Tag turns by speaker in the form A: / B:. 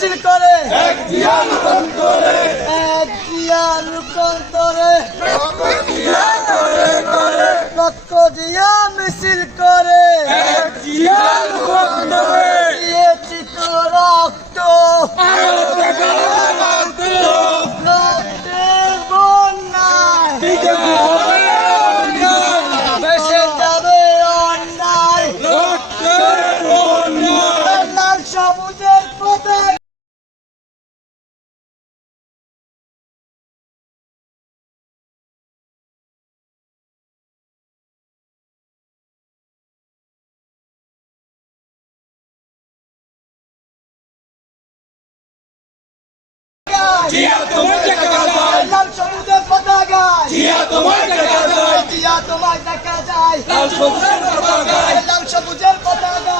A: মিছিল করে। এক জিয়া রূপান্তরে রক্ত দিয়া মিছিল করে। দিয়েছি তো রক্ত রক্তের বন্যায়। ভেসে যাবে অন্যায়। লাল সবুজের পতাকা সবুজের পতাকা